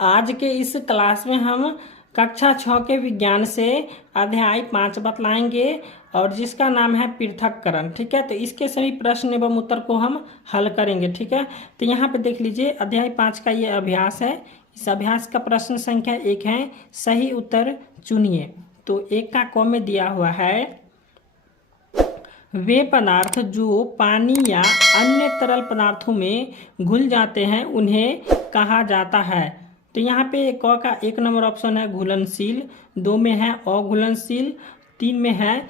आज के इस क्लास में हम कक्षा 6 के विज्ञान से अध्याय 5 बतलाएंगे और जिसका नाम है पृथक्करण। ठीक है, तो इसके सभी प्रश्न एवं उत्तर को हम हल करेंगे। ठीक है, तो यहाँ पे देख लीजिए अध्याय 5 का ये अभ्यास है। इस अभ्यास का प्रश्न संख्या 1 है, सही उत्तर चुनिए। तो 1 का क में दिया हुआ है, वे पदार्थ जो पानी या अन्य तरल पदार्थों में घुल जाते हैं उन्हें कहा जाता है। तो यहाँ पे क का 1 नंबर ऑप्शन है घुलनशील, 2 में है अघुलनशील, 3 में है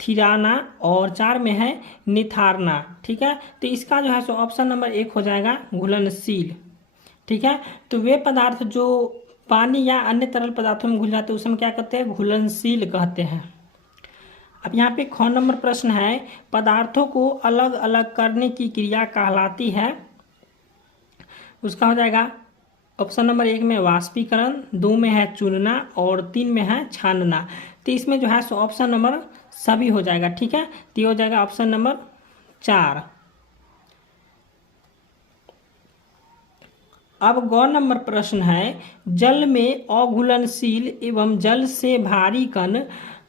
थिराना और 4 में है निथारना। ठीक है, तो इसका जो है सो ऑप्शन नंबर 1 हो जाएगा घुलनशील। ठीक है, तो वे पदार्थ जो पानी या अन्य तरल पदार्थों में घुल जाते हैं उसे हम क्या कहते हैं, घुलनशील कहते हैं। अब यहाँ पे ख नंबर प्रश्न है, पदार्थों को अलग अलग करने की क्रिया कहलाती है। उसका हो जाएगा ऑप्शन नंबर 1 में वाष्पीकरण, 2 में है चुनना और 3 में है छानना। तो इसमें जो है सो ऑप्शन नंबर सभी हो जाएगा। ठीक है, तो ये हो जाएगा ऑप्शन नंबर 4। अब ग नंबर प्रश्न है, जल में अघुलनशील एवं जल से भारी कण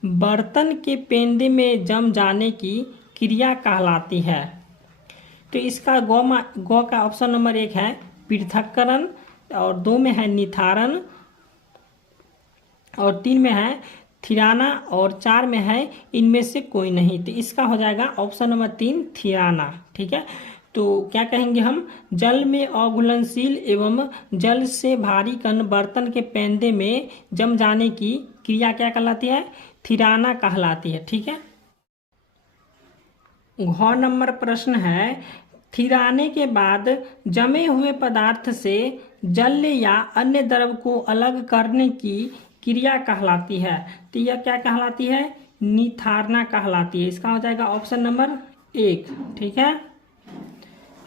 बर्तन के पेंदे में जम जाने की क्रिया कहलाती है। तो इसका ग का ऑप्शन नंबर 1 है पृथक्करण और 2 में है निथारण और 3 में है थिराना और 4 में है इनमें से कोई नहीं। तो इसका हो जाएगा ऑप्शन नंबर 3 थिराना। ठीक है, तो क्या कहेंगे हम, जल में अघुलनशील एवं जल से भारी कण बर्तन के पेंदे में जम जाने की क्रिया क्या कहलाती है, थिराना कहलाती है। ठीक है, घ नंबर प्रश्न है, थिराने के बाद जमे हुए पदार्थ से जल या अन्य द्रव को अलग करने की क्रिया कहलाती है। तो यह क्या कहलाती है, निथारना कहलाती है। इसका हो जाएगा ऑप्शन नंबर 1। ठीक है,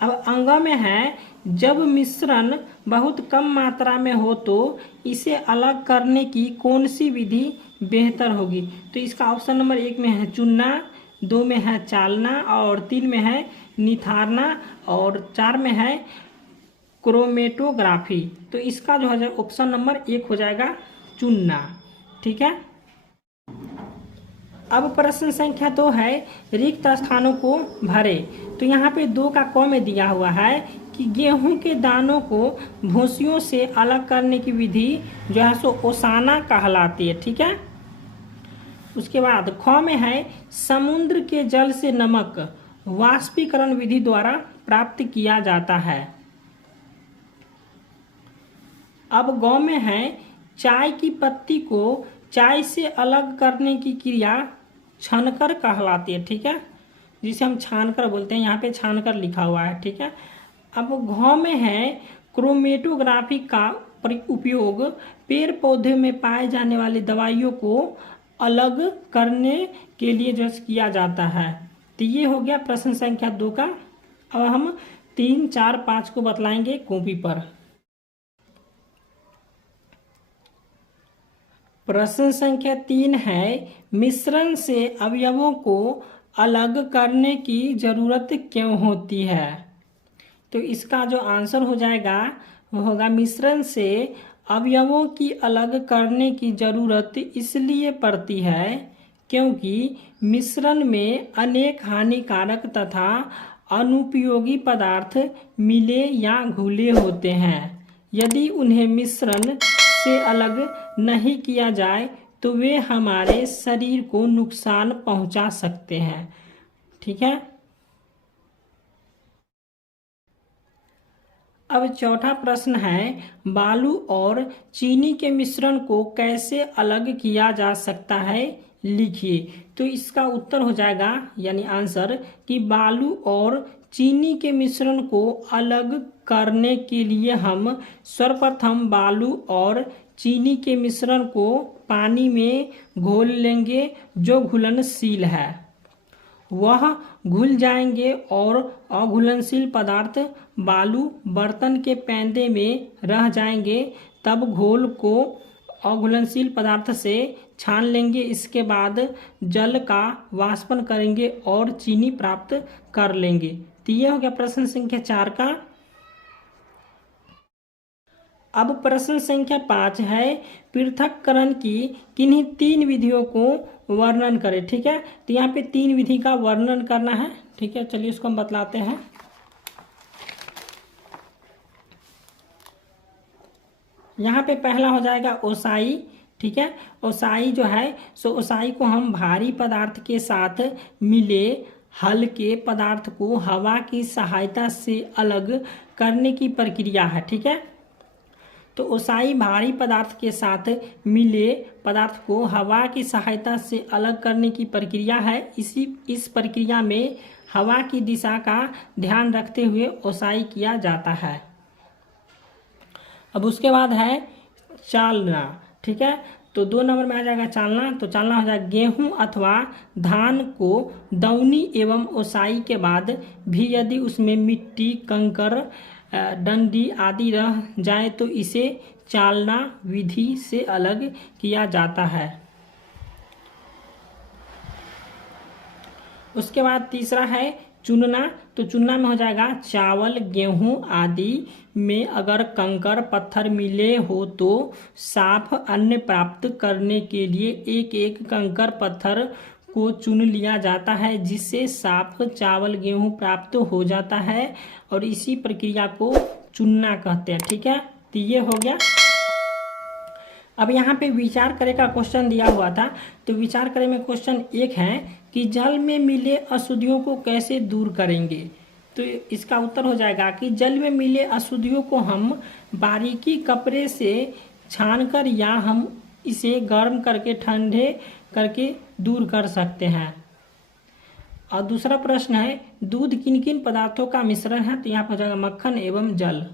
अब अंग में है, जब मिश्रण बहुत कम मात्रा में हो तो इसे अलग करने की कौन सी विधि बेहतर होगी। तो इसका ऑप्शन नंबर 1 में है चुनना, 2 में है चालना और 3 में है निथारना और 4 में है क्रोमेटोग्राफी। तो इसका जो है ऑप्शन नंबर 1 हो जाएगा चुनना। ठीक है, अब प्रश्न संख्या 2 है, रिक्त स्थानों को भरे। तो यहाँ पे 2 का क में दिया हुआ है कि गेहूं के दानों को भूसियों से अलग करने की विधि जो है सो ओसाना कहलाती है। ठीक है, उसके बाद ख में है, समुद्र के जल से नमक वाष्पीकरण विधि द्वारा प्राप्त किया जाता है। अब ग में है, चाय की पत्ती को चाय से अलग करने की क्रिया छानकर कहलाती है। ठीक है, जिसे हम छानकर बोलते हैं, यहाँ पे छानकर लिखा हुआ है। ठीक है, अब घ में है, क्रोमेटोग्राफी का उपयोग पेड़ पौधे में पाए जाने वाली दवाइयों को अलग करने के लिए जो किया जाता है। तो ये हो गया प्रश्न संख्या 2 का। अब हम 3, 4, 5 को बतलाएंगे कॉपी पर। प्रश्न संख्या 3 है, मिश्रण से अवयवों को अलग करने की जरूरत क्यों होती है। तो इसका जो आंसर हो जाएगा वो होगा, मिश्रण से अवयवों की अलग करने की जरूरत इसलिए पड़ती है क्योंकि मिश्रण में अनेक हानिकारक तथा अनुपयोगी पदार्थ मिले या घुले होते हैं। यदि उन्हें मिश्रण से अलग नहीं किया जाए तो वे हमारे शरीर को नुकसान पहुंचा सकते हैं। ठीक है, अब चौथा प्रश्न है, बालू और चीनी के मिश्रण को कैसे अलग किया जा सकता है, लिखिए। तो इसका उत्तर हो जाएगा यानी आंसर कि बालू और चीनी के मिश्रण को अलग करने के लिए हम सर्वप्रथम बालू और चीनी के मिश्रण को पानी में घोल लेंगे जो घुलनशील है। वह घुल जाएंगे और अघुलनशील पदार्थ बालू बर्तन के पेंदे में रह जाएंगे। तब घोल को अघुलनशील पदार्थ से छान लेंगे। इसके बाद जल का वाष्पन करेंगे और चीनी प्राप्त कर लेंगे। तो ये हो गया प्रश्न संख्या 4 का। अब प्रश्न संख्या 5 है, पृथक्करण की किन्हीं 3 विधियों को वर्णन करें। ठीक है, तो यहाँ पे 3 विधि का वर्णन करना है। ठीक है, चलिए उसको हम बतलाते हैं। यहाँ पे पहला हो जाएगा ओसाई। ठीक है, ओसाई जो है सो ओसाई को हम भारी पदार्थ के साथ मिले हल्के पदार्थ को हवा की सहायता से अलग करने की प्रक्रिया है। ठीक है, तो ओसाई भारी पदार्थ के साथ मिले पदार्थ को हवा की सहायता से अलग करने की प्रक्रिया है। इस प्रक्रिया में हवा की दिशा का ध्यान रखते हुए ओसाई किया जाता है। अब उसके बाद है चालना। ठीक है, तो 2 नंबर में आ जाएगा चालना। तो चालना हो जाएगा गेहूं अथवा धान को दौनी एवं ओसाई के बाद भी यदि उसमें मिट्टी, कंकर, डंडी आदि रह जाए तो इसे चालना विधि से अलग किया जाता है। उसके बाद तीसरा है चुनना। तो चुनना में हो जाएगा चावल, गेहूं आदि में अगर कंकर पत्थर मिले हो तो साफ अन्न प्राप्त करने के लिए एक एक कंकर पत्थर को चुन लिया जाता है, जिससे साफ चावल गेहूं प्राप्त हो जाता है और इसी प्रक्रिया को चुनना कहते हैं। ठीक है, तो ये हो गया। अब यहाँ पे विचार करे का क्वेश्चन दिया हुआ था, तो विचार करे में क्वेश्चन 1 है कि जल में मिले अशुद्धियों को कैसे दूर करेंगे। तो इसका उत्तर हो जाएगा कि जल में मिले अशुद्धियों को हम बारीकी कपड़े से छानकर या हम इसे गर्म करके ठंडे करके दूर कर सकते हैं। और दूसरा प्रश्न है दूध किन किन पदार्थों का मिश्रण है। तो यहाँ पर हो जाएगा मक्खन एवं जल।